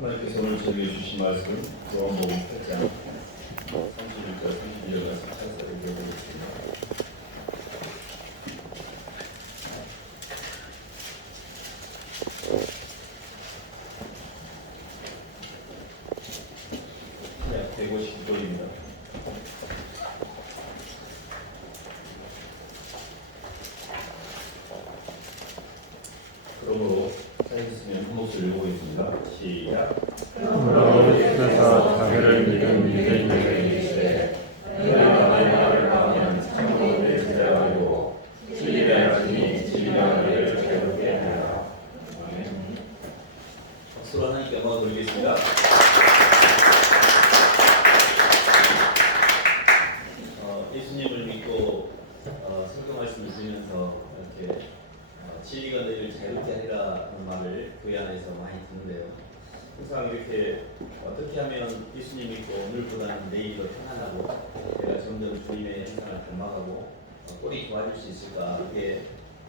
하나님께서 오늘 저에게 주신 말씀 요한복음 8장 31절 32절 말씀 찾아서 읽어보겠습니다. 약 150조입니다. 그러므로 찾으시면 한 목소리 읽어보겠습니다. 시작. 그러므로 주께서 자기를 믿은 유대인에게 이르시되 너희가 내 말을 하면 참으로 내 제자가 되고 진리를 알지니 진리가 너희를 자유롭게 하리라. 박수로 하나님께 영광 돌리겠습니다. 예수님을 믿고 성경 말씀을 들으면서 이렇게 진리가 너희를 자유롭게 하리라는 말을 교회 안에서 많이 듣는데요. 항상 이렇게 어떻게 하면 예수님 믿고 오늘보다는 내일이 더 편안하고 내가 점점 주님의 형상을 닮아가고 꼴이 좋아질 수 있을까, 그게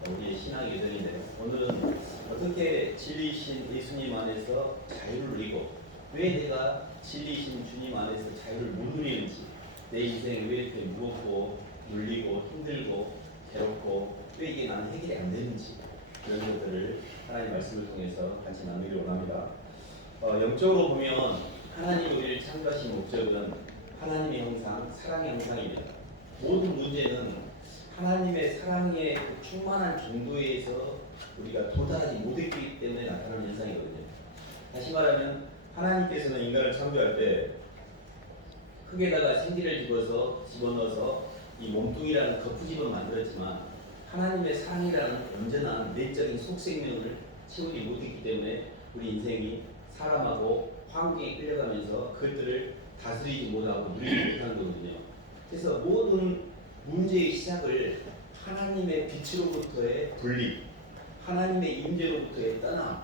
우리의 신앙의 여정인데요. 오늘은 어떻게 진리이신 예수님 안에서 자유를 누리고 왜 내가 진리이신 주님 안에서 자유를 못 누리는지, 내 인생이 왜 이렇게 무겁고 눌리고 힘들고 괴롭고 왜 이게 나는 해결이 안 되는지, 그런 것들을 하나님의 말씀을 통해서 같이 나누기를 원합니다. 영적으로 보면 하나님이 우리를 창조하신 목적은 하나님의 형상, 사랑의 형상입니다. 모든 문제는 하나님의 사랑의 그 충만한 정도에서 우리가 도달하지 못했기 때문에 나타나는 현상이거든요. 다시 말하면 하나님께서는 인간을 창조할 때 흙에다가 생기를 집어넣어서 이 몸뚱이라는 거푸집을 만들었지만 하나님의 사랑이라는 온전한 내적인 속생명을 채우지 못했기 때문에 우리 인생이 사람하고 환경에 끌려가면서 그것들을 다스리지 못하고 누리지 못하는 거거든요. 그래서 모든 문제의 시작을 하나님의 빛으로부터의 분리, 하나님의 임재로부터의 떠남,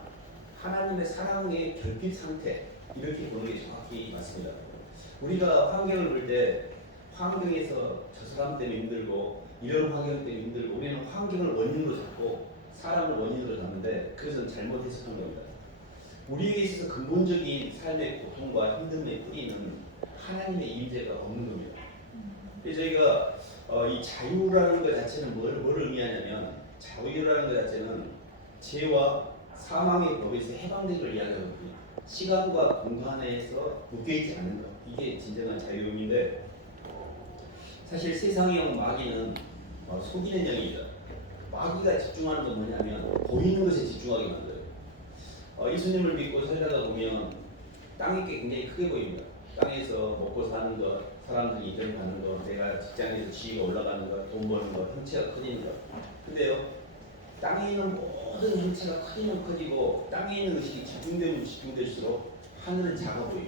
하나님의 사랑의 결핍 상태, 이렇게 보는 게 정확히 맞습니다. 우리가 환경을 볼 때 환경에서 저 사람 때문에 힘들고 이런 환경 때문에 힘들고 우리는 환경을 원인으로 잡고 사람을 원인으로 잡는데 그것은 잘못 해석한 겁니다. 우리에게 있어서 근본적인 삶의 고통과 힘듦의 뿌리는 하나님의 임재가 없는 겁니다. 그래서 저희가 이 자유라는 것 자체는 뭘 의미하냐면, 자유라는 것 자체는 죄와 사망의 법에서 해방되기를 이야기하거든요. 시간과 공간에서 묶여있지 않는 것, 이게 진정한 자유인데, 사실 세상의 영 마귀는 속이는 영입니다. 마귀가 집중하는 건 뭐냐면 보이는 것에 집중하게 만들어요. 예수님을 믿고 살다가 보면 땅이 굉장히 크게 보입니다. 땅에서 먹고 사는 것, 사람들이 이전 가는 것, 내가 직장에서 지위가 올라가는 것, 돈 버는 것, 형체가 커지는 것. 근데요, 땅에 있는 모든 형체가 커지면 커지고 땅에 있는 의식이 집중되면 집중될수록 하늘은 작아 보여요.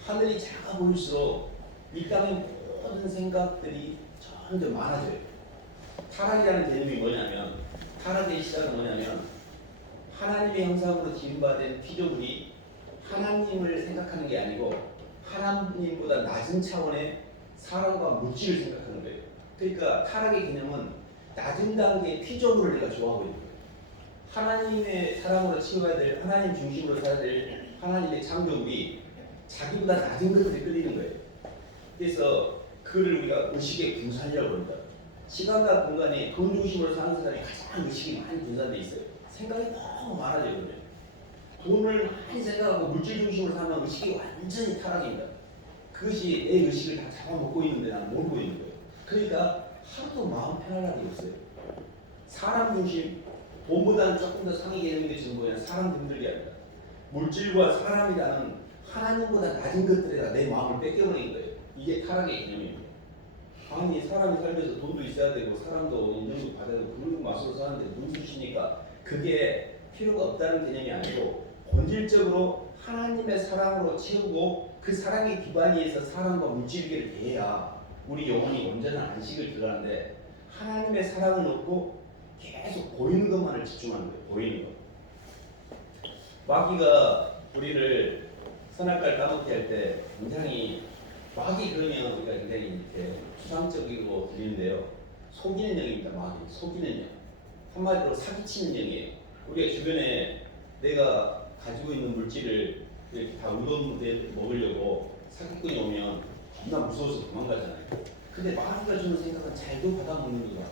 하늘이 작아 보일수록 이 땅의 모든 생각들이 점점 많아져요. 타락이라는 개념이 뭐냐면, 타락의 시작은 뭐냐면 하나님의 형상으로 지음받은 피조물이 하나님을 생각하는 게 아니고 하나님보다 낮은 차원의 사람과 물질을 생각하는 거예요. 그러니까 타락의 개념은 낮은 단계의 피조물을 내가 좋아하고 있는 거예요. 하나님의 사랑으로 치워야 될, 하나님 중심으로 살아야 될 하나님의 창조물이 자기보다 낮은 것들이 끌리는 거예요. 그래서 그를 우리가 의식의 분산이라고 합니다. 시간과 공간에 돈 중심으로 사는 사람이 가장 의식이 많이 분산되어 있어요. 생각이 너무 많아지거든요. 돈을 많이 생각하고 물질 중심으로 사는 의식이 완전히 타락입니다. 그것이 내 의식을 다 잡아먹고 있는데 나는 모르고 있는 거예요. 그러니까 하루도 마음 편안하게 없어요. 사람 중심, 돈보다는 조금 더 상위 개념이 되시는 거예요. 사람 힘들게 합니다. 물질과 사람이라는 하나님보다 낮은 것들에다 내 마음을 뺏겨버리는 거예요. 이게 타락의 개념입니다. 아니, 사람이 살면서 돈도 있어야 되고 사람도 인정도 받아야 되고 그런 맛으로 사는데 돈 주시니까 그게 필요가 없다는 개념이 아니고 본질적으로 하나님의 사랑으로 채우고 그 사랑의 기반위에서 사람과 물질계를 대해야 우리 영혼이 온전한 안식을 들어가는데, 하나님의 사랑을 얻고 계속 보이는 것만을 집중하는 거예요. 보이는 것. 마귀가 우리를 선악과를 따먹게 할 때 굉장히, 마귀 그러면 우리가 굉장히 이렇게 추상적이고 들리는데요. 속이는 영입니다. 마귀. 속이는 영. 한마디로 사기치는 영이에요. 우리가 주변에 내가 가지고 있는 물질을 이렇게 다 얻어먹으려고 먹으려고 사기꾼이 오면 겁나 무서워서 도망가잖아요. 근데 마귀가 주는 생각은 잘도 받아먹는 거다.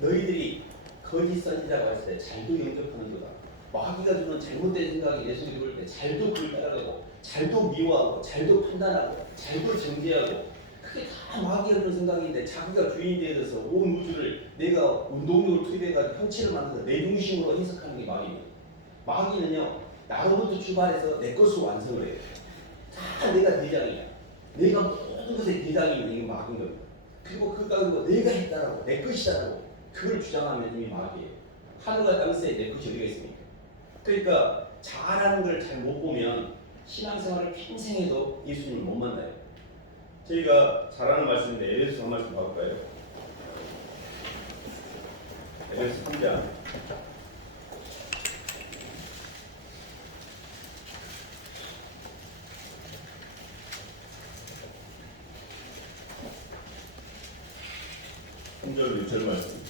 너희들이 거짓 선지자가 왔을 때 잘도 영접하는 거다. 마귀가 주는 잘못된 생각이 내 속에 들어올 때 잘도 그걸 따라가고 잘도 미워하고 잘도 판단하고 잘도 정죄하고 그게 다 마귀가 주는 생각인데 자기가 주인이 되어서 온 우주를 내가 운동력을 투입해가지고 형체를 만들어서 내 중심으로 해석하는 게 마귀예요. 마귀는요 나로부터 출발해서 내 것으로 완성을 해요. 다 내가 대장이야. 내가 모든 것의 대장이면 이게 마귀인 겁니다. 그리고 그거 가지고 내가 했다라고 내 것이다라고 그걸 주장하면 이미 마귀예요. 하늘과 땅 사이에 내 것이 어디가 있습니까? 그러니까 잘하는 걸 잘 못 보면 신앙생활을 평생 해도 예수님을 못 만나요. 저희가 잘하는 말씀인데 에베소서 한 말씀 봐볼까요? 에베소서 3장 3절 6절 말씀.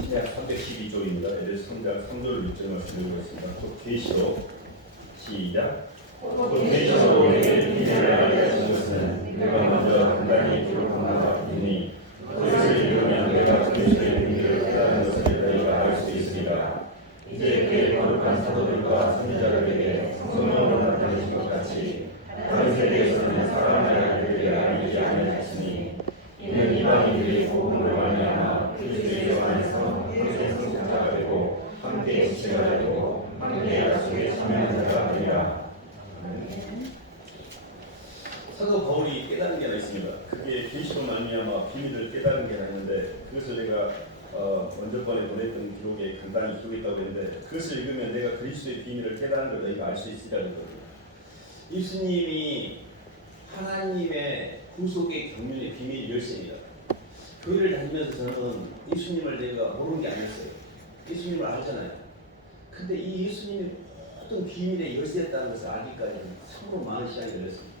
신약 312조입니다. 에베소 3장 3절 6절 말씀 드리겠습니다. 또 계시록 시작. 또 계시록 우리에게 비밀을 알게 하신 것은 내가 먼저 간단히 기록한 바가 있으니 그것을 읽으면 내가 그리스도의 비밀을 깨닫는 것을 너희가 알 수 있으리라. 이제 그의 거룩한 사도들과 선지자들에게 성령으로 나타내신 것 같이 다른 세대에서는 사람의 알들이 알리지 않으셨으니 이는 이방인들이 복음을 말미암아 그리스도 안에서 함께 성숙자가 되고 함께 지체가 되고 함께 약속에 참여한 자가 되리라. 사도 바울이 깨달은 게 하나 있습니다. 그게 계시로 말미암아 비밀을 깨달은 게 하나 있는데 그것을 내가 먼저 번에 보냈던 기록에 간단히 기록했다고 했는데 그것을 읽으면 내가 그리스도의 비밀을 깨달은 걸 너희가 알 수 있으리라는 거예요. 예수님이 하나님의 구속의 경륜의 비밀 열쇠입니다. 교회를 다니면서 저는 예수님을 내가 모르는 게 아니었어요. 예수님을 알잖아요. 근데 이 예수님이 모든 비밀의 열쇠였다는 것을 알기까지는 참으로 많은 시간이 걸렸습니다.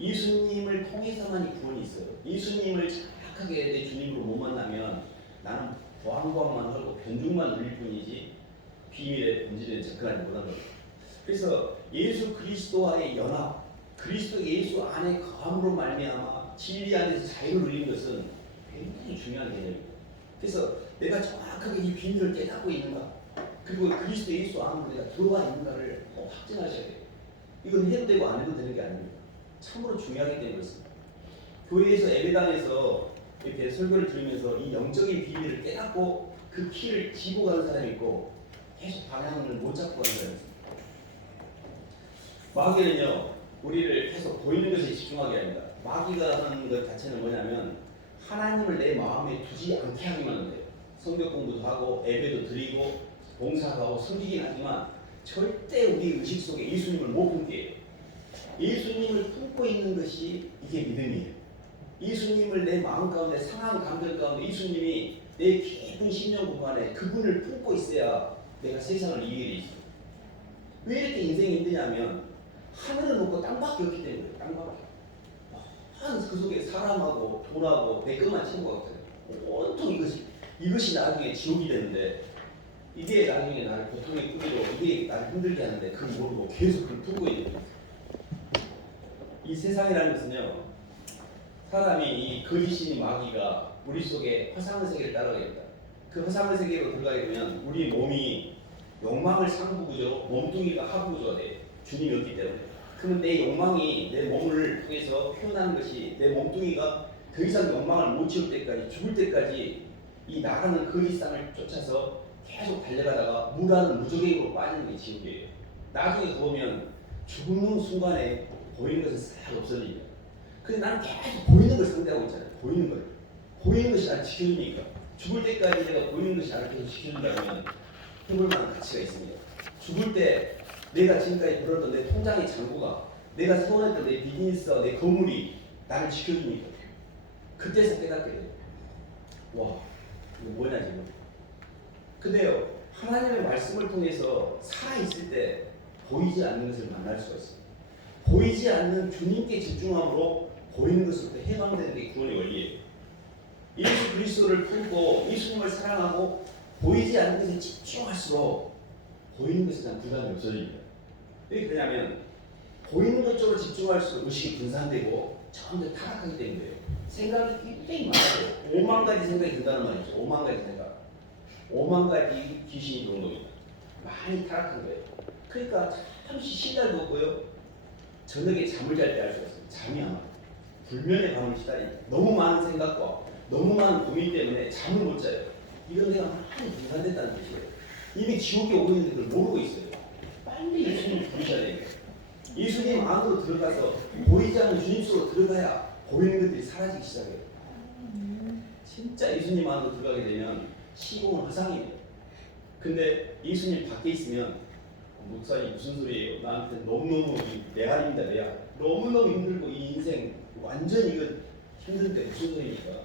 예수님을 통해서만이 구원이 있어요. 예수님을 정확하게 내 주님으로 못 만나면 나는 보안관만 하고 변죽만 누릴 뿐이지 비밀의 본질에 접근하지 못한 겁니다. 그래서 예수 그리스도와의 연합, 그리스도 예수 안에 거함으로 말미암아 진리 안에서 자유를 누리는 것은 굉장히 중요한 개념입니다. 그래서 내가 정확하게 이 비밀을 깨닫고 있는가, 그리고 그리스도 예수 안으로 내가 들어와 있는가를 확증하셔야 돼요. 이건 해도 되고 안 해도 되는 게 아닙니다. 참으로 중요하기 때문에 그렇습니다. 교회에서 예배당에서 이렇게 설교를 들으면서 이 영적인 비밀을 깨닫고 그 키를 쥐고 가는 사람이 있고 계속 방향을 못 잡고 가는 사람이 있습니다. 마귀는요 우리를 계속 보이는 것에 집중하게 합니다. 마귀가 하는 것 자체는 뭐냐면 하나님을 내 마음에 두지 않게 하기만 한대요. 성경 공부도 하고 예배도 드리고 봉사하고 섬기긴 하지만 절대 우리 의식 속에 예수님을 못 품게 해요. 예수님을 품고 있는 것이 이게 믿음이에요. 예수님을 내 마음 가운데 상한 감정 가운데 예수님이 내 깊은 심령 공간에 그분을 품고 있어야 내가 세상을 이기게 돼 있어요. 왜 이렇게 인생이 힘드냐면 하늘을 놓고 땅밖에 없기 때문에 땅밖에. 그 속에 사람하고 돈하고 내 것만 친구가 없어요. 온통 이것이 나중에 지옥이 되는데 이게 나중에 나를 고통의 뿌리로 이게 나를 힘들게 하는데 그걸 모르고 계속 그걸 품고 있는 거예요. 이 세상이라는 것은요 사람이 이 거짓인 마귀가 우리 속에 화상의 세계를 따라가게 됩니다. 그 화상의 세계로 들어가게 되면 우리 몸이 욕망을 상부구조, 몸뚱이가 하부구조가 돼요. 주님이 없기 때문에. 그러면 내 욕망이 내 몸을 통해서 표현하는 것이 내 몸뚱이가 더 이상 욕망을 못 채울 때까지 죽을 때까지 이 나가는 거짓상을 쫓아서 계속 달려가다가 무라는 무적행으로 빠지는 게 지옥이에요. 나중에 보면 죽는 순간에 보이는 것은 싹 없어집니다. 근데 나는 계속 보이는 걸 상대하고 있잖아요. 보이는 걸. 보이는 것이 나를 지켜주니까. 죽을 때까지 내가 보이는 것이 나를 계속 지켜준다면 해볼 만한 가치가 있습니다. 죽을 때 내가 지금까지 벌었던 내 통장의 잔고가, 내가 세워냈던 내 비즈니스와 내 건물이 나를 지켜주니까 그때서 깨닫게 돼요. 와, 이거 뭐냐 지금. 근데요, 하나님의 말씀을 통해서 살아있을 때 보이지 않는 것을 만날 수가 있어요. 보이지 않는 주님께 집중함으로 보이는 것으로부터 해방되는 게 구원의 원리예요. 예수 그리스도 그리스도를 품고 예수님을 사랑하고 보이지 않는 것에 집중할수록 보이는 것에 대한 부담이 없어집니다. 왜 그러냐면 보이는 것 쪽으로 집중할수록 의식이 분산되고 점점 타락하기 때문에요. 생각이 굉장히 많아요. 5만 가지 생각이 든다는 말이죠. 5만 가지 생각. 5만 가지 귀신이 들어온 겁니다. 많이 타락한 거예요. 그러니까 잠시 쉴 날도 없고요. 저녁에 잠을 잘 때 알 수가 없어요. 잠이 안 와요. 불면의 밤을 시달립니다. 너무 많은 생각과 너무 많은 고민 때문에 잠을 못 자요. 이건 내가 많이 분산됐다는 뜻이에요. 이미 지옥에 오고 있는데 그걸 모르고 있어요. 빨리 예수님을 부르셔야 됩니다. 예수님 안으로 들어가서 보이지 않는 주님 속으로 들어가야 보이는 것들이 사라지기 시작해요. 진짜 예수님 안으로 들어가게 되면 시공은 화상입니다. 근데 예수님 밖에 있으면 목사님 무슨 소리예요? 나한테 너무너무 내한입니다. 내한. 너무너무 힘들고 이 인생 완전히 이거 힘든데 무슨 소리입니까?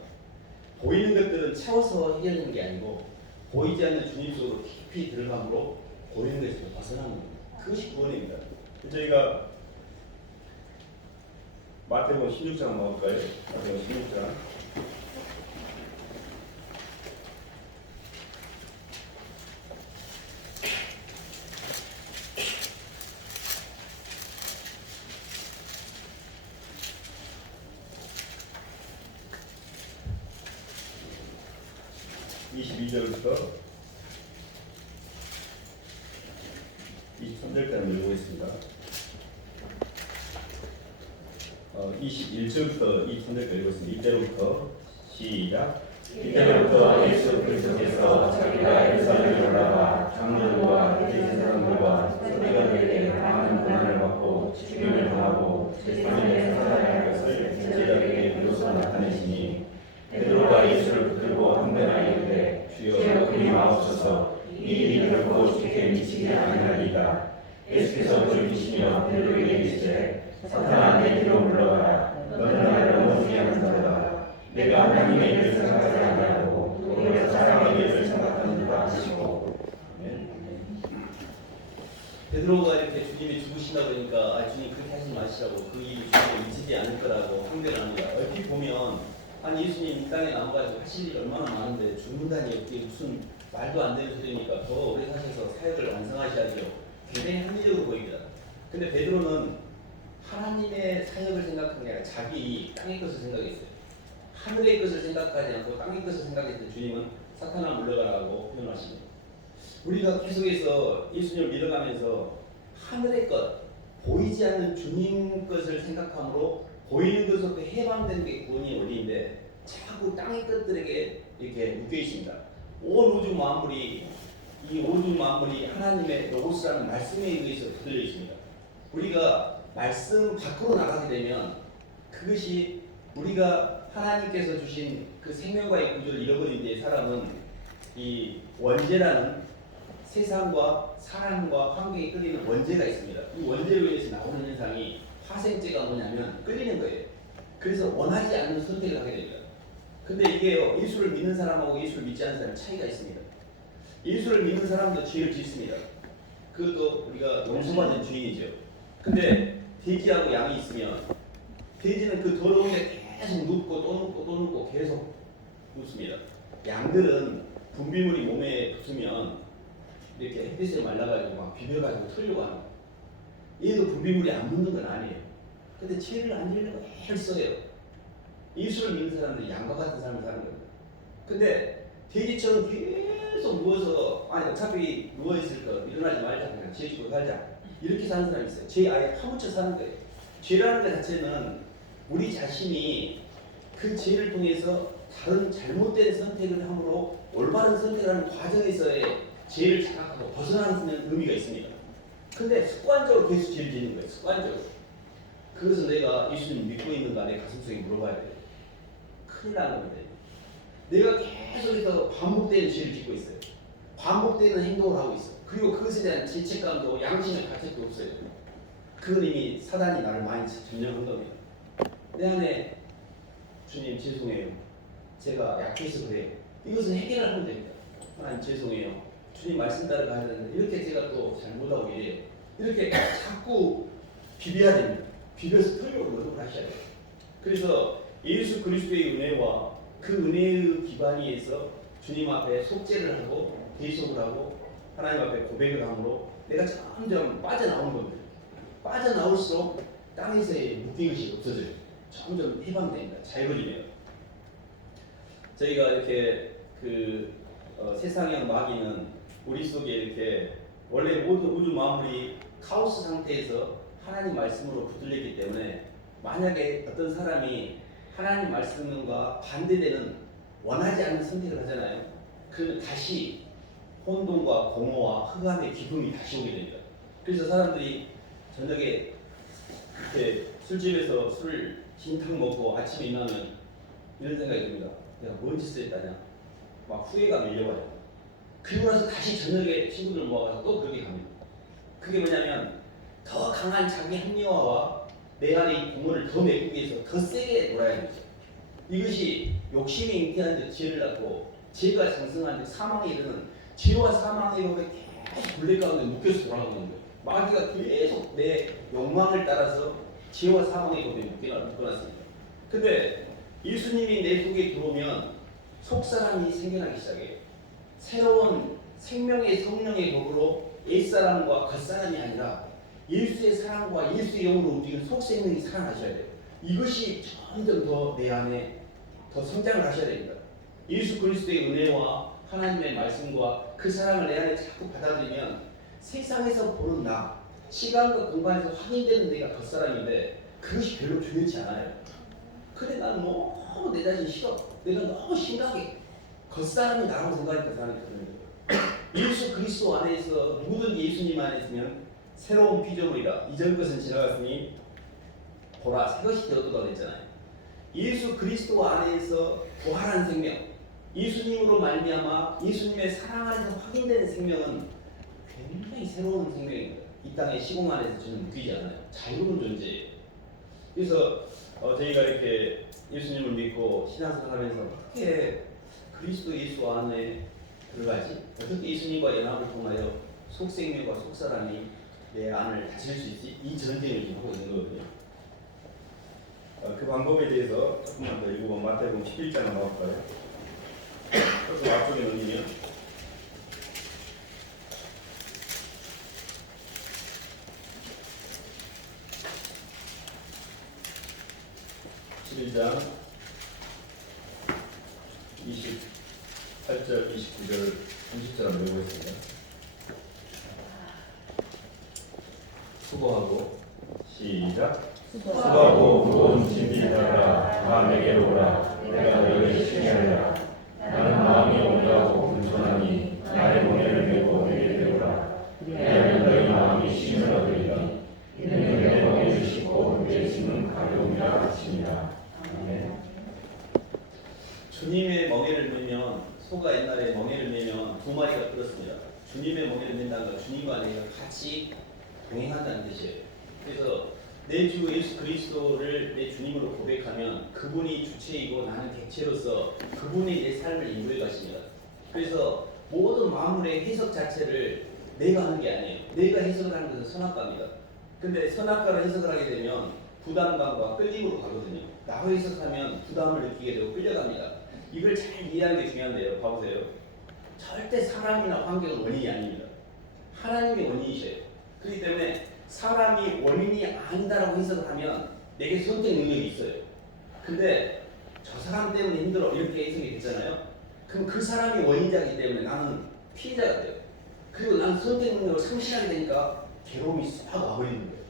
보이는 것들은 채워서 해결하는 게 아니고 보이지 않는 주님 속으로 깊이 들어감으로 보이는 것에서 벗어나는 겁니다. 그것이 구원입니다. 저희가 마태복음 16장 먹을까요? 마태복음 16장. (22절부터) 23절까지 읽어보겠습니다. 21절부터 23절까지 읽었습니다. 이때로부터 시작. 이때로부터 예수 그리스도께서 자기가 예루살렘에 올라가 장로들과 대제사장들과 서기관들에게 많은 고난을 받고 죽임을 당하고 제3일에 살아날 것을 제자들에게 비로소 나타내시니 베드로가 예수를 붙들고 항변하여 이르되 주여 그리 마옵소서 이 일이 결코 주께 미치지 아니하리이다. 예수께서 돌이키시며 베드로에게 이르시되 사탄아 내 뒤로 물러가라. 너는 나를 넘어지게 하는 자로다. 내가 하나님의 일을 생각하지 아니하고 오히려 사람의 일을 생각하는다 하시고. 베드로가 이렇게 주님이 죽으신다 그러니까 주님 그렇게 하지 마시라고 그 일이 주님에 미치지 않을 거라고 항변을 합니다. 얼핏 보면 예수님 이 땅에 나와가지고 하실 일이 얼마나 많은데 죽는다니 어떻게 무슨 말도 안 되는 소리니까 더 오래 사셔서 사역을 완성하셔야죠. 굉장히 합리적으로 보입니다. 근데 베드로는 하나님의 사역을 생각한 게 아니라 자기 땅의 것을 생각했어요. 하늘의 것을 생각하지 않고 땅의 것을 생각했던 주님은 사탄아 물러가라고 표현하십니다. 우리가 계속해서 예수님을 믿어가면서 하늘의 것, 보이지 않는 주님 것을 생각함으로 보이는 것으로부터 해방되는 게 구원의 원리인데 자꾸 땅의 것들에게 이렇게 묶여 있습니다. 온 우주 만물이 하나님의 로고스라는 말씀에 의해서 붙들려 있습니다. 우리가 말씀 밖으로 나가게 되면 그것이 우리가 하나님께서 주신 그 생명과의 구조를 잃어버린 뒤에 사람은 이 원죄라는 세상과 사람과 환경이 끌리는 원죄가 있습니다. 이 원죄로 인해서 나오는 현상이 화생죄가 뭐냐면 끌리는 거예요. 그래서 원하지 않는 선택을 하게 됩니다. 근데 이게요, 예수를 믿는 사람하고 예수를 믿지 않는 사람의 차이가 있습니다. 예수를 믿는 사람도 죄를 짓습니다. 그것도 우리가 용서받는 주인이죠. 근데 돼지하고 양이 있으면 돼지는 그 더러운 데 계속 눕고 또 눕고 또 눕고 계속 눕습니다. 양들은 분비물이 몸에 붙으면 이렇게 햇빛에 말라가지고 막 비벼가지고 털려고 합니다. 얘도 분비물이 안 묻는 건 아니에요. 근데 죄를 안 지으려고 애를 써요. 예수를 믿는 사람들이 양과 같은 삶을 사는 겁니다. 근데 돼지처럼 계속 누워서 어차피 누워있을 거 일어나지 말자 그냥 죄 지고 살자 이렇게 사는 사람이 있어요. 죄 아예 파묻혀 사는 거예요. 죄라는 것 자체는 우리 자신이 그 죄를 통해서 다른 잘못된 선택을 함으로 올바른 선택을 하는 과정에서의 죄를 자각하고 벗어나는 의미가 있습니다. 근데 습관적으로 계속 죄를 짓는 거예요. 습관적으로. 그것은 내가 예수님 믿고 있는가 내 가슴속에 물어봐야 돼요. 큰일 나는 겁니다. 내가 계속해서 반복되는 죄를 짓고 있어요. 반복되는 행동을 하고 있어. 그리고 그것에 대한 죄책감도 양심의 가책도 없어요. 그건 이미 사단이 나를 많이 점령한 겁니다. 내 안에 주님 죄송해요. 제가 약해서 그래요. 이것은 해결을 하면 됩니다. 하나님 죄송해요. 주님 말씀 따라 가야 되는데 이렇게 제가 또 잘못하고 이래요. 이렇게 자꾸 비벼야 됩니다. 비벼서 털려고 노력을 하셔야 돼요. 그래서 예수 그리스도의 은혜와 그 은혜의 기반 위에서 주님 앞에 속죄를 하고 대속을 하고 하나님 앞에 고백을 함으로 내가 점점 빠져나오는 겁니다. 빠져나올수록 땅에서의 묶인 것이 없어져요. 점점 해방됩니다. 자유로워져요. 저희가 이렇게 세상형 마귀는 우리 속에 이렇게 원래 모든 우주 만물이 카오스 상태에서 하나님 말씀으로 붙들렸기 때문에 만약에 어떤 사람이 하나님 말씀과 반대되는 원하지 않는 선택을 하잖아요. 그러면 다시 혼돈과 공허와 흑암의 기쁨이 다시 오게 됩니다. 그래서 사람들이 저녁에 이렇게 술집에서 술을 진탕 먹고 아침에 일어나면 이런 생각이 듭니다. 내가 뭔 짓을 했다냐? 막 후회가 밀려와요. 그리고 나서 다시 저녁에 친구들 모아서 또 그렇게 갑니다. 그게 뭐냐면 더 강한 자기 합리화와 내 안에 이 공허를 더 메꾸기 위해서 더 세게 놀아야 되죠. 이것이 욕심이 잉태한 데 죄를 낳고 죄가 상승한 데 사망에 이르는 죄와 사망의 법에 계속 굴레 가운데 묶여서 돌아가는 거예요. 마귀가 계속 내 욕망을 따라서 죄와 사망의 법에 묶어놨습니다. 근데 예수님이 내 속에 들어오면 속사람이 생겨나기 시작해요. 새로운 생명의 성령의 법으로 옛사람과 겉사람이 아니라 예수의 사랑과 예수의 영으로 움직이는 속생명이 살아나셔야 돼요. 이것이 점점 더 내 안에 더 성장을 하셔야 됩니다. 예수 그리스도의 은혜와 하나님의 말씀과 그 사랑을 내 안에 자꾸 받아들이면 세상에서 보는 나, 시간과 공간에서 확인되는 내가 겉사람인데 그것이 별로 중요치 않아요. 근데 나는 너무 내 자신 싫어. 내가 너무 심각해. 겉사람이 나라고 생각하니까 사람이 그러는 거예요. 예수 그리스도 안에서 누구든 예수님 안에 있으면 새로운 피조물이라 이전 것은 지나갔으니 보라 새 것이 되었도다 그랬잖아요. 예수 그리스도 안에서 부활한 생명, 예수님으로 말미암아 예수님의 사랑 안에서 확인되는 생명은 굉장히 새로운 생명입니다. 이 땅의 시공 안에서 저는 느끼지 않아요. 자유로운 존재예요. 그래서 저희가 이렇게 예수님을 믿고 신앙생활하면서 어떻게 그리스도 예수 안에 들어가지? 어떻게 예수님과 연합을 통하여 속생명과 속사람이 내 안을 다칠 수 있지? 이 전쟁을 지금 하고 있는 거거든요. 그 방법에 대해서 조금만 더 읽어보면 마태복음 11장을 나올까요? 그래서 앞쪽에 넘기면 11장 28절, 29절, 30절 한번 읽어보겠습니다. 수고하고 시작. 수고하고 무거운 짐진 자들아 다 내게로 오라. 내가 너희를 쉬게 하리라. 나는 마음이 온유하고 겸손하니 나의 멍에를 메고 내게 오라. 그리하면 너희 마음이 쉼을 얻으리니 이는 내 멍에를 씻고 내 짐은 가벼움이라 하시니라. 아멘. 주님의 멍에를 메면 소가 옛날에 멍에를 메면 두 마리가 끌었습니다. 주님의 멍에를 맨다는 건 주님과 내가 같이 동행한다는 뜻이에요. 그래서 내 주 예수 그리스도를 내 주님으로 고백하면 그분이 주체이고 나는 객체로서 그분이 내 삶을 인도해 가십니다. 그래서 모든 만물의 해석 자체를 내가 하는 게 아니에요. 내가 해석을 하는 것은 선악과입니다. 근데 선악과를 해석을 하게 되면 부담감과 끌림으로 가거든요. 나로 해석하면 부담을 느끼게 되고 끌려갑니다. 이걸 잘 이해하는 게 중요한데요. 봐보세요. 절대 사람이나 환경은 원인이 아닙니다. 하나님이 원인이셔요. 그렇기 때문에 사람이 원인이 아니다라고 해석을 하면 내게 선택 능력이 있어요. 근데 저 사람 때문에 힘들어 이렇게 해석이 됐잖아요. 그럼 그 사람이 원인자이기 때문에 나는 피해자가 돼요. 그리고 나는 선택 능력을 상실하게 되니까 괴로움이 싹 와버리는 거예요.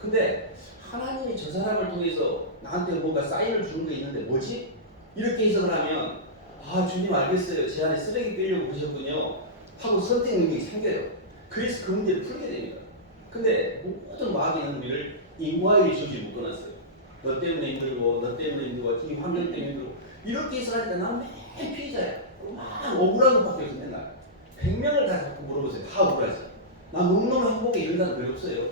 근데 하나님이 저 사람을 통해서 나한테 뭔가 사인을 주는 게 있는데 뭐지? 이렇게 해석을 하면 아 주님 알겠어요. 제 안에 쓰레기 빼려고 그러셨군요 하고 선택 능력이 생겨요. 그래서 그 문제를 풀게 됩니다. 근데 모든 마귀는 우리를 인과의 조직에 묶어놨어요. 너 때문에 힘들고 너 때문에 힘들고 이 환경 때문에 힘들고 이렇게 해석하니까 나는 맨 피해자야. 막 억울한 것밖에 없어 맨날. 100명을 다 자꾸 물어보세요. 다 억울하지. 나 너무너무 행복해 이런 사람 별로 없어요.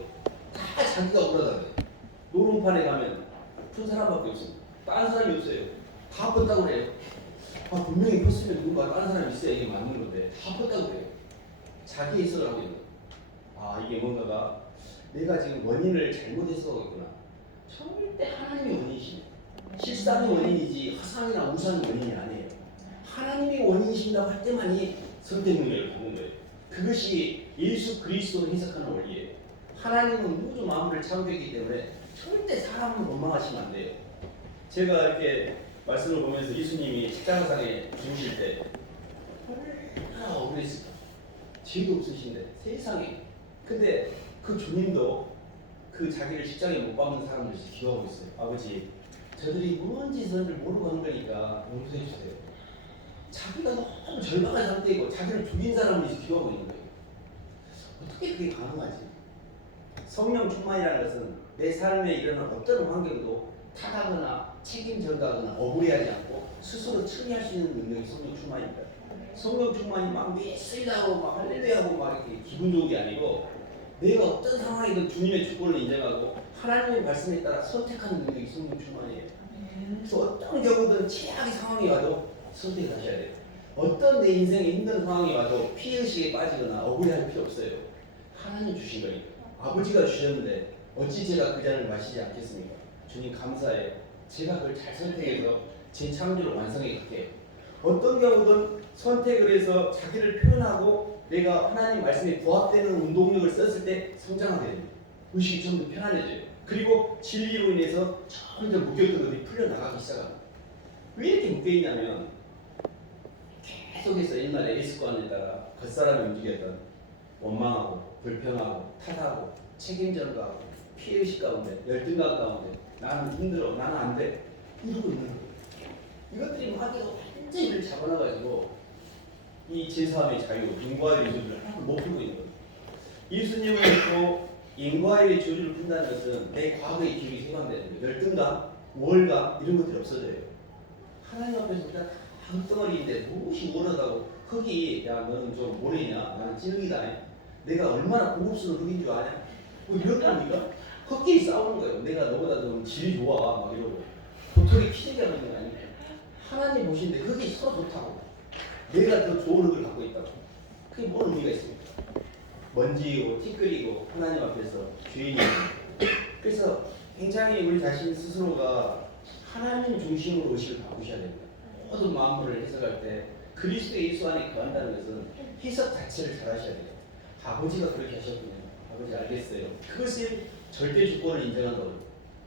다 자기가 억울하다고 해요. 노름판에 가면 아픈 사람밖에 없어요. 다른 사람이 없어요. 다 아팠다고 그래요. 아 분명히 컸으면 누군가 다른 사람이 있어야 이게 맞는 건데 다 아팠다고 그래요. 자기 해석을 하고 있는 거예요. 아 이게 뭔가가 내가 지금 원인을 잘못해서 하겠구나. 절대 하나님이 원인이시네. 실상이 원인이지 허상이나 우상이 원인이 아니에요. 하나님이 원인이신다고 할 때만이 선택 능력을 갖는 거예요. 그것이 예수 그리스도를 해석하는 원리예요. 하나님은 모두 만물을 창조했기 때문에 절대 사람을 원망하시면 안 돼요. 제가 이렇게 말씀을 보면서 예수님이 십자가상에 죽으실 때 얼마나 억울했을까. 죄도 없으신데 세상에. 근데 그 주님도 그 자기를 십자가에 못 박는 사람들 기도하고 있어요. 아버지, 저들이 뭔 짓을 모르고 하는 거니까 용서해 주세요. 자기가 너무 절망한 상태이고 자기를 죽인 사람을 위해서 기도하고 있는 거예요. 어떻게 그게 가능하지? 성령 충만이라는 것은 내 삶에 일어난 어떤 환경도 탓하거나 책임 전가하거나 억울해하지 않고 스스로 처리할 수 있는 능력이 성령 충만입니다. 성령 충만이 막 메시다고 막 할렐루야하고 막 이렇게 기분 좋은 게 아니고 내가 어떤 상황이든 주님의 주권을 인정하고 하나님의 말씀에 따라 선택하는 능력이 성령 충만이에요. 그래서 어떤 경우든 최악의 상황이 와도 선택을 하셔야 돼요. 어떤 내 인생에 힘든 상황이 와도 피해의식에 빠지거나 억울해할 필요 없어요. 하나님 주신 거니까. 아버지가 주셨는데 어찌 제가 그 잔을 마시지 않겠습니까? 주님 감사해요. 제가 그걸 잘 선택해서 제 창조를 완성해 갈게요. 어떤 경우든 선택을 해서 자기를 표현하고 내가 하나님 말씀에 부합되는 운동력을 썼을 때 성장하게 됩니다. 의식이 좀 더 편안해져요. 그리고 진리로 인해서 점점 묶였던 것들이 풀려나가기 시작합니다. 왜 이렇게 묶여있냐면 계속해서 옛날에 에스코안에 따라 겉사람이 움직였던 원망하고 불평하고 탓하고 책임전가하고 피해의식 가운데 열등감 가운데 나는 힘들어 나는 안 돼 이러고 있는 거예요. 이것들이 마귀가 완전히 이를 잡아놔가지고 이 제3의 자유, 인과의 조주를 하나도 못 풀고 있는 거예요. 예수님을 믿고 인과의 조주를 푼다는 것은 내 과거의 기억이 해방되는 거예요. 열등감, 우월감 이런 것들이 없어져요. 하나님 앞에서 우리가 다 흙덩어리인데 무엇이 모르다고 흙이 야 너는 좀 모래냐 나는 찌르기다 내가 얼마나 고급스러운 흙인 줄 아냐 뭐 이런 겁니까? 흙끼리 싸우는 거예요. 내가 너보다 좀 질이 좋아 막 이러고 도토리 피재기하는 거 아니에요. 하나님 보시는데 흙이 서로 좋다고 내가 더 좋은 흙을 갖고 있다고 그게 뭔 의미가 있습니까? 먼지이고 티끌이고 하나님 앞에서 죄인이고 그래서 굉장히 우리 자신 스스로가 하나님 중심으로 의식을 바꾸셔야 됩니다. 모든 만물을 해석할 때 그리스도 예수 안에 거한다는 것은 해석 자체를 잘 하셔야 돼요. 아버지가 그렇게 하셨군요. 아버지 알겠어요. 그것이 절대 주권을 인정한 거예요.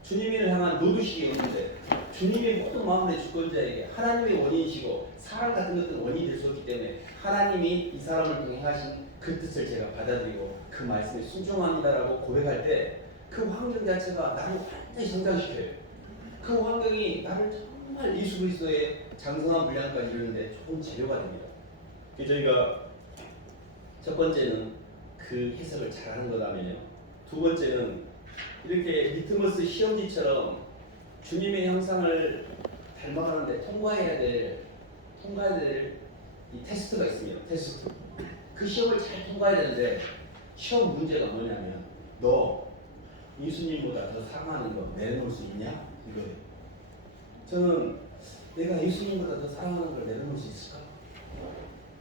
주님을 향한 노두식이 없는데 주님의 모든 마음의 주권자에게 하나님의 원인이시고 사랑 같은 것들은 원인이 될 수 없기 때문에 하나님이 이 사람을 통해 하신 그 뜻을 제가 받아들이고 그 말씀에 순종합니다라고 고백할 때 그 환경 자체가 나를 완전히 성장시켜요. 그 환경이 나를 정말 예수 그리스도의 장성한 분량까지 이루는데 좋은 재료가 됩니다. 그래서 저희가 첫 번째는 그 해석을 잘하는 거라면요. 두 번째는 이렇게 리트머스 시험지처럼 주님의 형상을 닮아가는데 통과해야 될 이 테스트가 있습니다. 테스트. 그 시험을 잘 통과해야 되는데 시험 문제가 뭐냐면 너 예수님보다 더 사랑하는 거 내려놓을 수 있냐? 이거예요. 저는 내가 예수님보다 더 사랑하는 걸 내려놓을 수 있을까?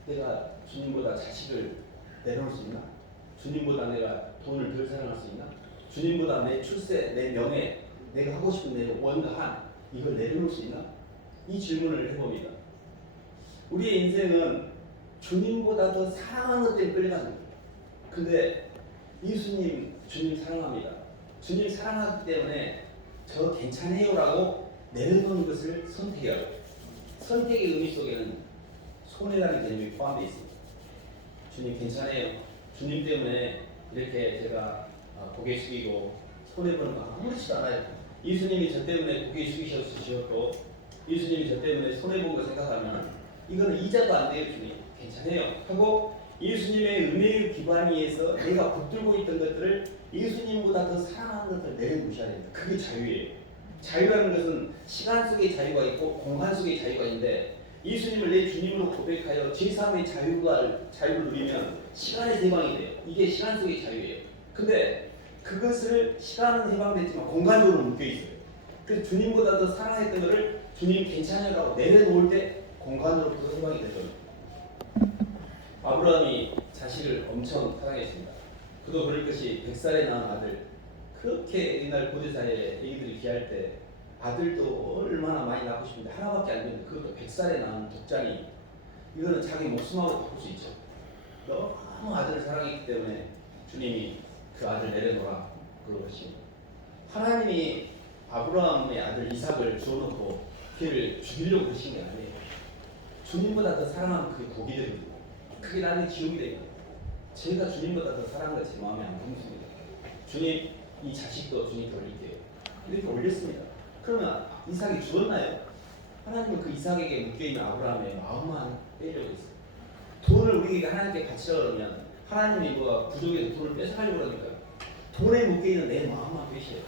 내가 주님보다 자식을 내려놓을 수 있나? 주님보다 내가 돈을 덜 사랑할 수 있나? 주님보다 내 출세, 내 명예, 내가 하고 싶은 내 원한 이걸 내려놓을 수 있나? 이 질문을 해봅니다. 우리의 인생은 주님보다 더 사랑하는 것 때문에 끌려가는 거예요. 근데 예수님, 주님 사랑합니다. 주님 사랑하기 때문에 저 괜찮아요라고 내려놓는 것을 선택해야 해요. 선택의 의미 속에는 손해라는 개념이 포함되어 있습니다. 주님 괜찮아요. 주님 때문에 이렇게 제가 고개 숙이고 손해보는 거 아무렇지도 않아요. 예수님이 저 때문에 고개 숙이셨고 예수님이 저 때문에 손해본 거 생각하면 이거는 이자도 안 돼요. 주님 괜찮아요 하고 예수님의 은혜의 기반 위에서 내가 붙들고 있던 것들을 예수님보다 더 사랑하는 것을 내려놓으셔야 됩니다. 그게 자유예요. 자유라는 것은 시간 속의 자유가 있고 공간 속의 자유가 있는데 예수님을 내 주님으로 고백하여 제3의 자유를 누리면 시간의 해방이 돼요. 이게 시간 속의 자유예요. 근데 그것을 시간은 해방됐지만 공간적으로 묶여있어요. 그래서 주님보다 더 사랑했던 것을 주님 괜찮아요라고 내려놓을 때 공간으로부터 해방이 될 겁니다. 아브라함이 자식을 엄청 사랑했습니다. 그도 그럴 것이 100살에 낳은 아들 그렇게 옛날 고대사에 애기들이 귀할 때 아들도 얼마나 많이 낳고 싶은데 하나밖에 안 되는데 그것도 100살에 낳은 독자니 이거는 자기 목숨하고 바꿀 수 있죠. 너무 아들을 사랑했기 때문에 주님이 그 아들 내려놓으라 그러신 하나님이 아브라함의 아들 이삭을 주어놓고 그를 죽이려고 그러신 게 아니에요. 주님보다 더 사랑하면 그게 복이 되거든요. 그게 나는 기억이 돼요. 제가 주님보다 더 사랑하는 제 마음에 안 듭니다. 주님 이 자식도 주님께 올릴게요. 이렇게 올렸습니다. 그러면 이삭이 죽었나요? 하나님은 그 이삭에게 묶여있는 아브라함의 마음만 빼려고 했어요. 돈을 우리에게 하나님께 바치라 그러면 하나님이 뭐가 부족해서 돈을 뺏어가려고 그러니까 돈에 묶여있는 내 마음만 빼셔요.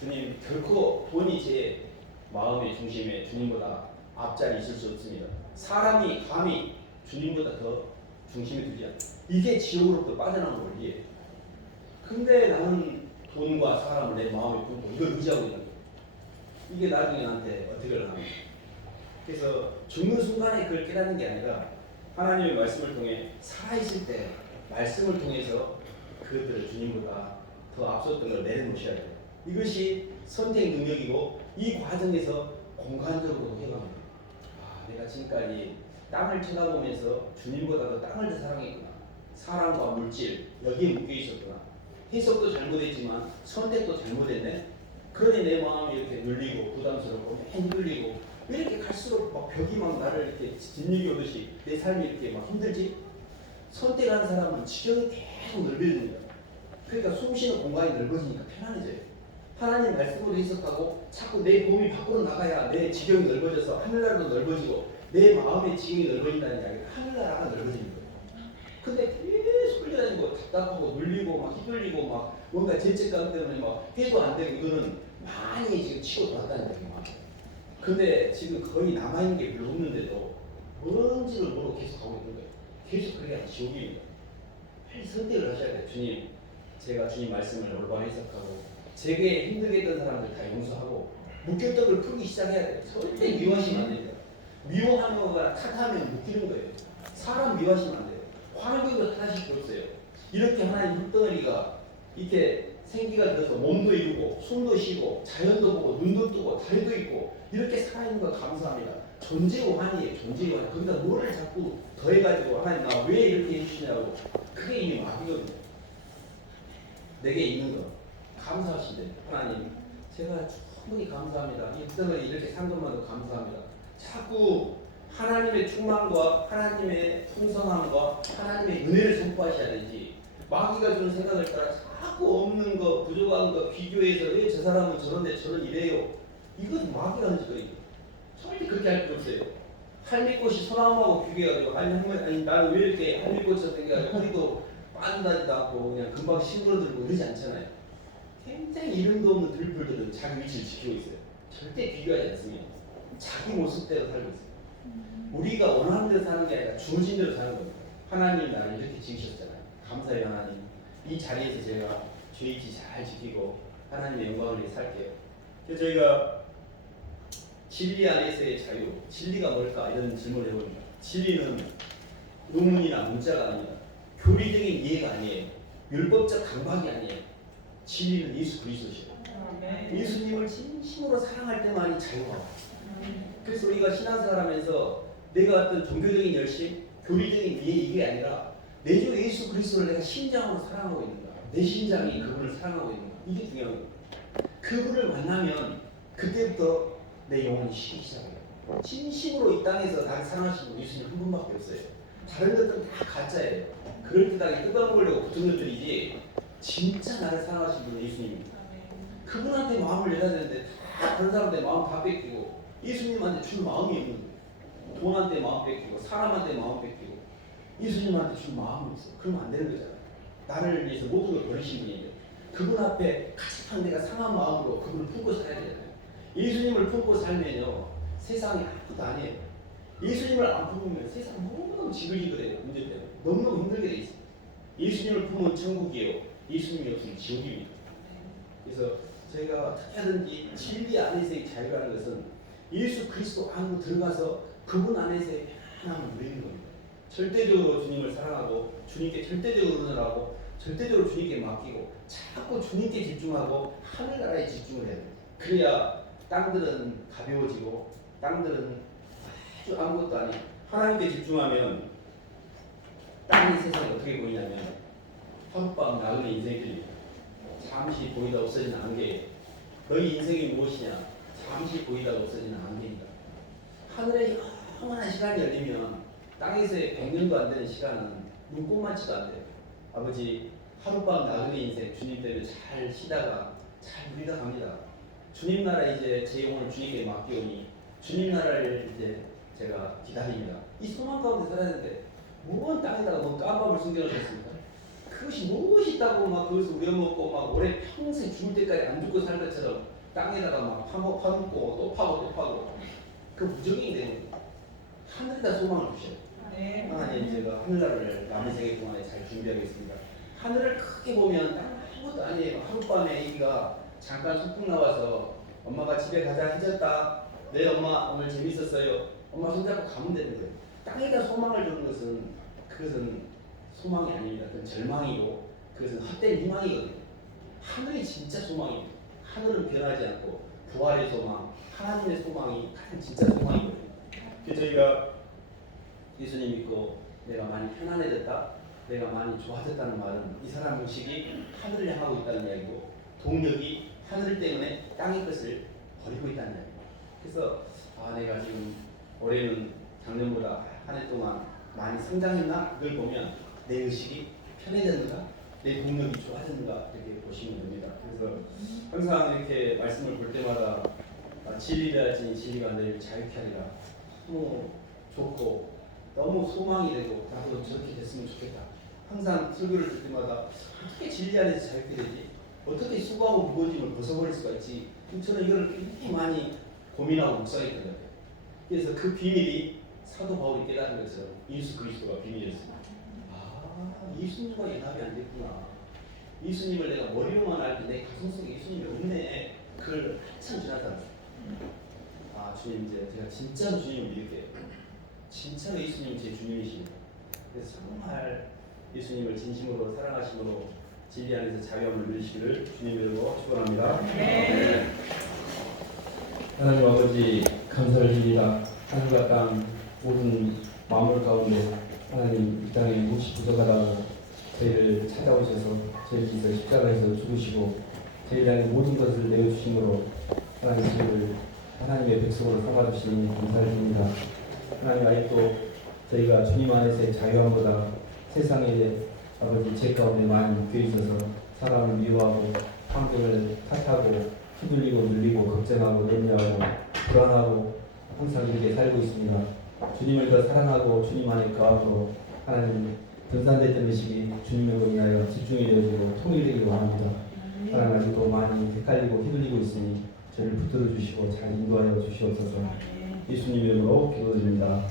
주님 결코 돈이 제 마음의 중심에 주님보다 앞자리 있을 수 없습니다. 사람이 감히 주님보다 더 중심에 두지 않아요. 이게 지옥으로부터 빠져나오는 원리예요. 근데 나는 돈과 사람을 내 마음에 품고 이걸 의지하고 있는 거예요. 이게 나중에 나한테 어떻게 하냐. 그래서 죽는 순간에 그걸 깨닫는 게 아니라 하나님의 말씀을 통해 살아있을 때 말씀을 통해서 그들을 주님보다 더 앞섰던 걸 내려놓으셔야 돼요. 이것이 선택 능력이고 이 과정에서 공간적으로 해방합니다. 아, 내가 지금까지 땅을 쳐다보면서 주님보다 더 땅을 더 사랑했구나. 사람과 물질 여기에 묶여 있었구나. 해석도 잘못했지만 선택도 잘못했네. 그러니 내 마음이 이렇게 눌리고 부담스럽고 흔들리고 왜 이렇게 갈수록 막 벽이 막 나를 이렇게 짓누기 오듯이 내 삶이 이렇게 막 힘들지? 선택한 사람은 지경이 계속 넓어집니다. 그러니까 숨쉬는 공간이 넓어지니까 편안해져요. 하나님 말씀으로 해석하고 자꾸 내 몸이 밖으로 나가야 내 지경이 넓어져서 하늘나라도 넓어지고 내 마음의 지경이 넓어진다는 이야기가 하늘나라가 넓어지는 거예요. 근데 계속 끌려다니고 답답하고 눌리고 막 휘둘리고 막 뭔가 죄책감 때문에 막 해도 안 되고 이거는 많이 지금 치고 돌았다는 거예요. 근데 지금 거의 남아있는 게 별로 없는데도 뭔지를 모르고 계속 가고 있는 거예요. 계속 그래야 지옥입니다. 빨리 선택을 하셔야 돼요. 주님, 제가 주님 말씀을 올바로 해석하고 제게 힘들게 했던 사람들 다 용서하고 묶였던 걸 풀기 시작해야 돼요. 절대 미워하시면 안 됩니다. 미워하거나 탓하면 묶이는 거예요. 사람 미워하시면 안 돼요. 화나고 탓하실 게 없어요. 이렇게 하나님 흙덩어리가 이렇게 생기가 들어서 몸도 이루고 숨도 쉬고 자연도 보고 눈도 뜨고 달도 있고 이렇게 살아있는 거 감사합니다. 존재의 환이에요. 존재의 환. 거기다 뭐를 자꾸 더해가지고 하나님 나 왜 이렇게 해주시냐고. 그게 이미 마귀거든요. 내게 있는 거 감사하신대. 하나님 제가 충분히 감사합니다. 이 흙덩어리 이렇게 산 것만도 감사합니다. 자꾸 하나님의 충만과 하나님의 풍성함과 하나님의 은혜를 선포하셔야 되지. 마귀가 주는 생각을 따라 자꾸 없는 거, 부족한 거 비교해서 왜 저 사람은 저런데 저는 이래요. 이건 마귀가 하는 짓거리예요. 절대 그렇게 할 필요 없어요. 할미꽃이 소나무하고 비교해가지고 아니 나는 왜 이렇게 할미꽃처럼 생겨가지고 허리도 빠져나지도 않고 그냥 금방 싱그러들고 그러지 않잖아요. 굉장히 이름도 없는 들풀들은 자기 위치를 지키고 있어요. 절대 비교하지 않습니다. 자기 모습대로 살고 있어요. 우리가 원하는 대로 사는 게 아니라 주어진 대로 사는 겁니다. 하나님 나를 이렇게 지으셨잖아요. 감사해요 하나님. 이 자리에서 제가 죄 잊지 잘 지키고 하나님의 영광을 위해 살게요. 그래서 저희가 진리 안에서의 자유, 진리가 뭘까 이런 질문을 해봅니다. 진리는 논문이나 문자가 아닙니다. 교리적인 이해가 아니에요. 율법적 강박이 아니에요. 진리는 예수 그리스도시요. 예수님을 진심으로 사랑할 때만이 자유가 와요. 그래서 우리가 신앙생활하면서 내가 어떤 종교적인 열심, 교리적인 이해 이게 아니라 내 주 예수 그리스도를 내가 심장으로 사랑하고 있는가, 내 심장이 그분을 사랑하고 있는가, 이게 중요한 거예요. 그분을 만나면 그때부터 내 영혼이 쉬기 시작해요. 진심으로 이 땅에서 나를 사랑하시는 분 예수님 한 분밖에 없어요. 다른 것들은 다 가짜예요. 그럴듯하게 뜯어먹으려고 붙은 것들이지 진짜 나를 사랑하시는 분은 예수님입니다. 그분한테 마음을 내야 되는데 다 다른 사람한테 마음 다 뺏기고 예수님한테 줄 마음이 없는 거예요. 돈한테 마음 뺏기고 사람한테 마음 뺏기고 예수님한테 줄 마음이 있어. 그러면 안 되는 거잖아요. 나를 위해서 모든 걸 버리신 분인데 그분 앞에 가장 내가 상한 마음으로 그분을 품고 살아야 되잖아요. 예수님을 품고 살면요 세상이 아무것도 아니에요. 예수님을 안 품으면 세상 너무너무 지글지글해요. 문제 때문에 너무너무 힘들게 돼 있어요. 예수님을 품으면 천국이에요. 예수님이 없으면 지옥입니다. 그래서 저희가 어떻게 하든지 진리 안에서의 자유라는 것은 예수 그리스도 안으로 들어가서 그분 안에서의 편안함을 누리는 겁니다. 절대적으로 주님을 사랑하고 주님께 절대적으로 의존하고 절대적으로 주님께 맡기고 자꾸 주님께 집중하고 하늘나라에 집중을 해야 돼요. 그래야 땅들은 가벼워지고 땅들은 아주 아무것도 아니. 하나님께 집중하면 땅이 세상에 어떻게 보이냐면 하룻밤 나그네 인생들이 잠시 보이다 없어지는 안개. 너희 인생이 무엇이냐? 잠시 보이다가 없어지는 안개이다. 하늘에 영원한 시간이 열리면 땅에서의 100년도 안 되는 시간은 눈꼽만치도 안 돼요. 아버지 하룻밤 나그네 인생 주님 때문에 잘 쉬다가 잘 누리다 갑니다. 주님 나라 이제 제 영혼을 주님께 맡기오니 주님 나라를 이제 제가 기다립니다. 이 소망 가운데 살아야 되는데 무언 땅에다가 뭐 깜밥을 숨겨놓으셨습니까? 그것이 무엇이 있다고 막 그것을 우려먹고 막 올해 평생 죽을 때까지 안 죽고 살 것처럼 땅에다가 막 파먹고 또 파고 그 무정이 되는 거예요. 하늘에다 소망을 주셔요. 하나님 제가 하늘나라를 남은 세계 동안에 잘 준비하겠습니다. 하늘을 크게 보면 아무것도 아니에요. 하룻밤에 애기가 잠깐 소풍 나와서 엄마가 집에 가자 해졌다. 네 엄마 오늘 재밌었어요. 엄마 손잡고 가면 되는 거예요. 땅에다 소망을 주는 것은 그것은 소망이 아닙니다. 그건 절망이고 그것은 헛된 희망이거든요. 하늘이 진짜 소망입니다. 하늘은 변하지 않고 부활의 소망, 하나님의 소망이 가장 진짜 소망이거든요. 그래서 저희가 예수님 믿고 내가 많이 편안해졌다, 내가 많이 좋아졌다는 말은 이 사람 의식이 하늘을 향하고 있다는 이야기고 동력이 하늘 때문에 땅의 것을 버리고 있다는 이야기입니다. 그래서 내가 지금 올해는 작년보다 한 해 동안 많이 성장했나? 그걸 보면 내 의식이 편해졌는가? 내 동력이 좋아졌는가? 이렇게 보시면 됩니다. 그래서 항상 이렇게 말씀을 볼 때마다 진리라 지니 진리가 너희를 자유케 하리라. 너무 좋고 너무 소망이 되고 나도 저렇게 됐으면 좋겠다. 항상 설교를 들 때마다 어떻게 진리 안에서 자유케 되지? 어떻게 수고하고 무거워짐을 벗어버릴 수가 있지? 저는 이걸 굉장히 많이 고민하고 묵상했던 것 같아요. 그래서 그 비밀이 사도 바울이 깨달은 것처럼 예수 그리스도가 비밀이었습니다. 예수님과 연합이 안 됐구나. 예수님을 내가 머리로만 알고 내 가슴속에 예수님이 없네. 그걸 한참 지나다. 주님 이제 제가 진짜로 주님을 믿을게요. 진짜로 예수님이 제 주님이십니다. 그래서 정말 예수님을 진심으로 사랑하심으로 진리 안에서 자유함을 누리시기를 주님으로 축원합니다. 네. 하나님 아버지 감사를 드립니다. 하늘과 땅 모든 마음을 가운데 하나님 이 땅에 무엇이 부족하다고 저희를 찾아오셔서 저희를 위해서 십자가에서 죽으시고 저희 땅에 모든 것을 내어주심으로 하나님 저희를 하나님의 백성으로 삼아주시니 감사를 드립니다. 하나님 아직도 저희가 주님 안에서의 자유함보다 세상에 아버지 죄 가운데 많이 묶여 있어서 사람을 미워하고 환경을 탓하고 휘둘리고 눌리고 걱정하고 염려하고 불안하고 항상 이렇게 살고 있습니다. 주님을 더 사랑하고 주님 안에 거하고 하나님 분산됐던 의식이 주님을 위하여 집중이 되어지고 통일되기를 원합니다. 하나님 아직도 많이 헷갈리고 휘둘리고 있으니 저를 붙들어 주시고 잘 인도하여 주시옵소서. 예수님 이름으로 기도드립니다.